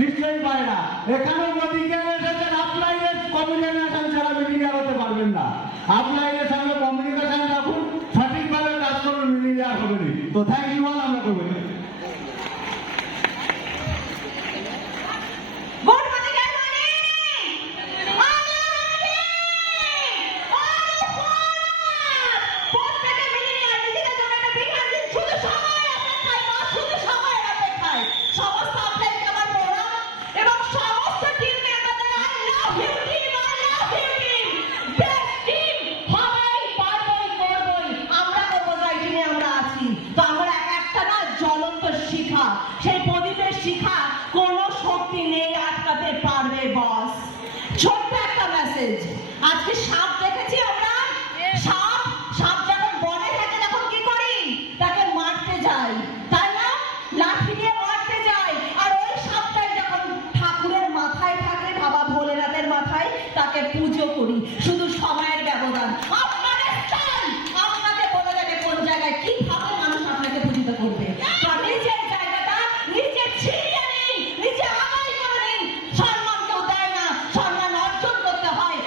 নিশ্চয়ই পায় না। এখানে মোদী কেন এসেছেন? আপনাদের কমিউনিকেশন ছাড়া মিডিয়া হতে পারবেন না। আপনাদের সঙ্গে কমিউনিকেশন রাখুন, সঠিকভাবে কাজ করুন, মিডিয়া হবে না। তো থ্যাংক ইউ অল, আমরা করবেন। সেই প্রদীপের শিখা কোনো শক্তি নেই আটকাতে পারবে বস। ছোট্ট একটা মেসেজ, আজকে সাপ দেখেছি আমরা। সাপ সাপ যখন বনে থাকে তখন কি করি? তাকে মারতে যাই, তাই না? লাঠি দিয়ে মারতে যাই। আর ওই সাপটাই যখন ঠাকুরের মাথায় থাকে, বাবা ভোলেনাথের মাথায়, তাকে পুজো করি। শুধু সময়ের ব্যবধান। আপনাদের স্থান আপনাকে বলে দেবে কোন জায়গায় কিভাবে মানুষ আপনাকে পূজিত করবে। নিজের জায়গাটা নিজে ছিনিয়ে নিন, নিজে আদায় করে নিন। সম্মান কেউ দেয় না, সম্মান অর্জন করতে হয়।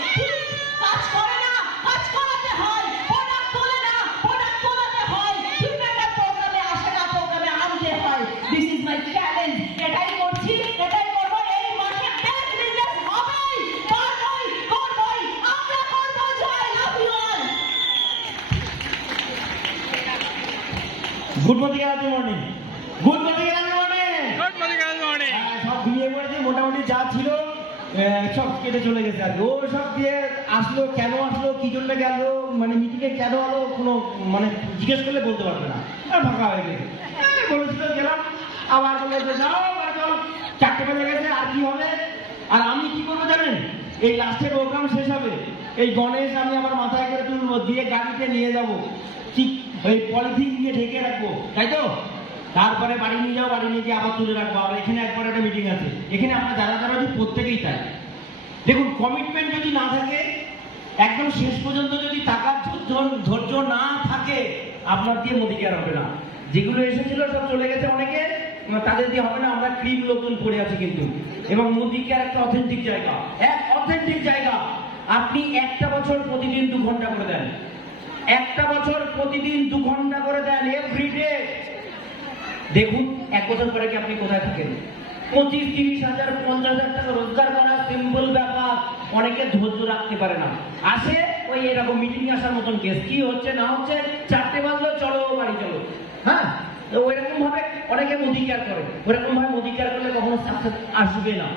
কাজ করে না, কাজ করাতে হয়। প্রোডাক্ট তোলে না, প্রোডাক্ট তোলাতে হয়। ডিফেন্ডার প্রোগ্রামে আসে না, প্রোগ্রামে আনতে হয়। This is my challenge. এটাই করছি, এটাই করবো। এই মাসে ব্যাড বিজনেস হবেই, করবই, করবই, আমরা করবো। জয় love you all. Good morning, good morning, good morning, good morning, good morning, good morning. সব ঘুমিয়ে পড়েছে, মোটামুটি যা ছিল সব কেটে চলে গেছে আর কি। ও সব দিয়ে আসলো, কেন আসলো, কি জন্য গেল, মানে মিটিংয়ে কেন আলো, কোনো মানে জিজ্ঞেস করলে বলতে পারবে না। আর ফাঁকা হয়ে গেছে। বলেছিল গেলাম, আবার বলে যে যাও বাড়ি চল, 4টে বেজে গেছে, আর কি হবে। আর আমি কি করবো জানেন? এই লাস্টে প্রোগ্রাম শেষ হবে, এই গণেশ আমি আমার মাথায় করে তুলবো, দিয়ে গাড়িতে নিয়ে যাবো, ঠিক ওই পলিথিন দিয়ে ঢেকে রাখবো, তাই তো? তারপরে বাড়ি নিয়ে যাও, বাড়ি নিয়ে গিয়ে আবার তুলে রাখবো। আর এখানে একবার একটা মিটিং আছে, এখানে আমরা যারা যারা প্রত্যেকেই তাই। দেখুন, কমিটমেন্ট যদি না থাকে, একদম শেষ পর্যন্ত যদি টাকার ধৈর্য না থাকে, আপনার দিয়ে মোদি কেয়ার হবে না। যেগুলো এসেছিল সব চলে গেছে অনেকে, তাদের দিয়ে হবে না। আমরা ক্রিম লোকজন পড়ে আছি কিন্তু। এবং মোদি কেয়ার একটা অথেন্টিক জায়গা, এক অথেন্টিক জায়গা। আপনি একটা বছর প্রতিদিন 2 ঘন্টা করে দেন, একটা বছর প্রতিদিন 2 ঘন্টা করে দেন, এভরিডে। দেখুন 1 বছর পরে কি আপনি কোথায় থাকেন? 25-30 হাজার 50,000 টাকা রোজগার করা সিম্পল ব্যাপার। অনেকে ধৈর্য রাখতে পারে না, আসে ওই এরকম মিটিং আসার মতন কেস। কি হচ্ছে না হচ্ছে, 4টে বাজলো, চলো বাড়ি চলো। হ্যাঁ, ওইরকম ভাবে অনেকে মোদি কেয়ার করে। ওইরকম ভাবে মোদি কেয়ার করলে কখনো সাকসেস আসবে না।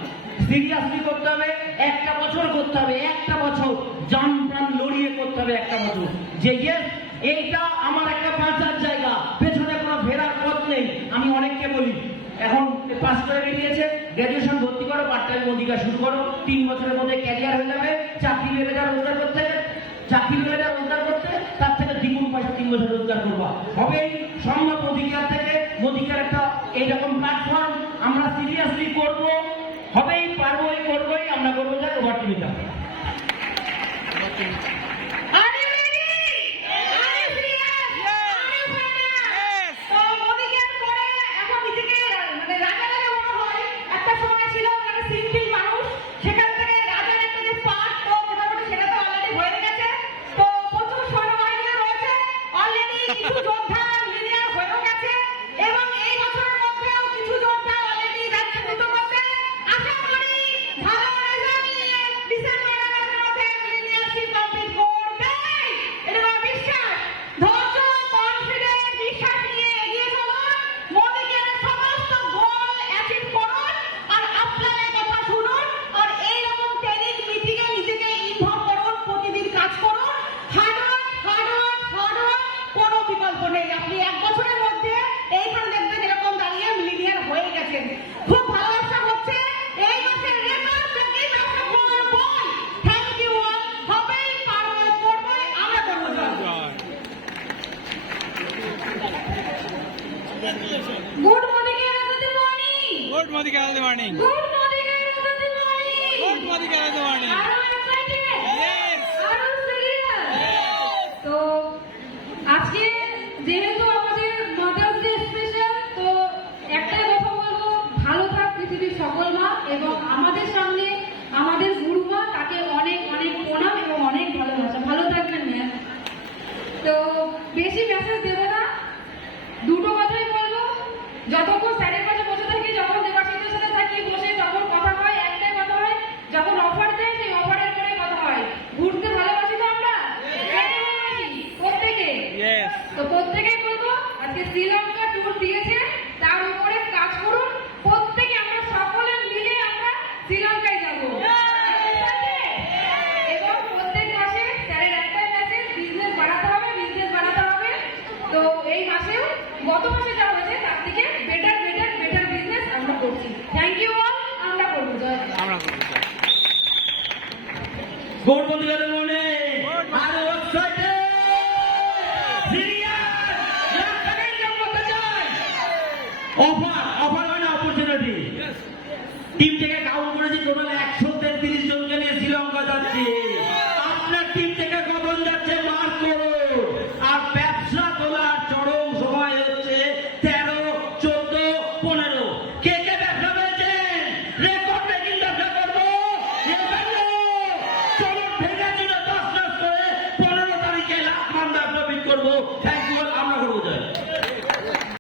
সিরিয়াসলি করতে হবে, একটা বছর করতে হবে, একটা বছর জান প্রাণ লড়িয়ে করতে হবে, একটা বছর। যে ইয়েস, এইটা আমার একটা বাঁচার জায়গা, পেছনে কোনো ফেরার পথ নেই। আমি অনেককে বলি, এখন পাস করে বেরিয়েছে, গ্র্যাজুয়েশন ভর্তি করো, পার্ট টাইম মোদিকা শুরু করো, 3 বছরের মধ্যে ক্যারিয়ার হয়ে যাবে। চাকরি পেলে যা রোজগার করতে, চাকরি পেলে যা রোজগার করতে, তার থেকে দ্বিগুণ পয়সা 3 বছর রোজগার করবা। হবেই সম্ভব। মোদিকার থেকে, মোদিকার একটা এইরকম প্ল্যাটফর্ম আমরা সিরিয়াসলি করবো, হবেই, পারবোই, করবোই, আমরা করবো। যাই ওভার টিভি থাকবে। Good morning, good morning. Good morning, good morning. Good morning, good morning. Good morning, good morning. Are you excited? Yes. Are you serious? Yes. তো আজকে যেহেতু আমাদের মাদার্স ডে স্পেশাল, তো একটাই কথা বলবো, ভালো থাক পৃথিবী। পৃথিবীর সকল মা এবং আমাদের সামনে আমাদের গুরুমা, তাকে অনেক অনেক প্রণাম এবং অনেক ভালোবাসা। ভালো থাকবেন ম্যাম। তো বেশি মেসেজ দেবো না, দুটো কথাই বলবো। যতক্ষণ স্যারের কাছে বসে থাকি, যখন দেবাশিসের সাথে থাকি বসে, তখন কথা হয়, একটাই কথা হয়, যখন অফার দেয় সেই অফারের পরে কথা হয়। ঘুরতে ভালোবাসি তো আমরা, খেতে ভালোবাসি প্রত্যেকে। Yes. তো প্রত্যেকেই বলবো আজকে শ্রীলঙ্কা ট্যুর দিয়েছে, তার উপরে কাজ করুন প্রত্যেকে, আমরা সকলে মিলে আমরা শ্রীলঙ্কায় যাবো। এবং প্রত্যেক মাসে স্যারের একটাই মেসেজ, বিজনেস বাড়াতে হবে, বিজনেস বাড়াতে হবে। তো এই মাসেও গত মাসে যা হয়েছে তার থেকে বেটার বেটার বেটার বিজনেস আমরা করছি। থ্যাংক ইউ অল, আমরা করবো। জয় বাংলা। আমরা করবো। গুড মর্নিং মনে আর এক্সাইটেড সিরিয়াস লাখ টাকা ইনকাম করতে চাই। অফার মানে অপরচুনিটি। টিম থেকে কাউন্ট করেছি টোটাল 133 জনকে নিয়ে শ্রীলঙ্কা যাচ্ছে। আপনার টিম থেকে কখন যাচ্ছে মার্ক করুন।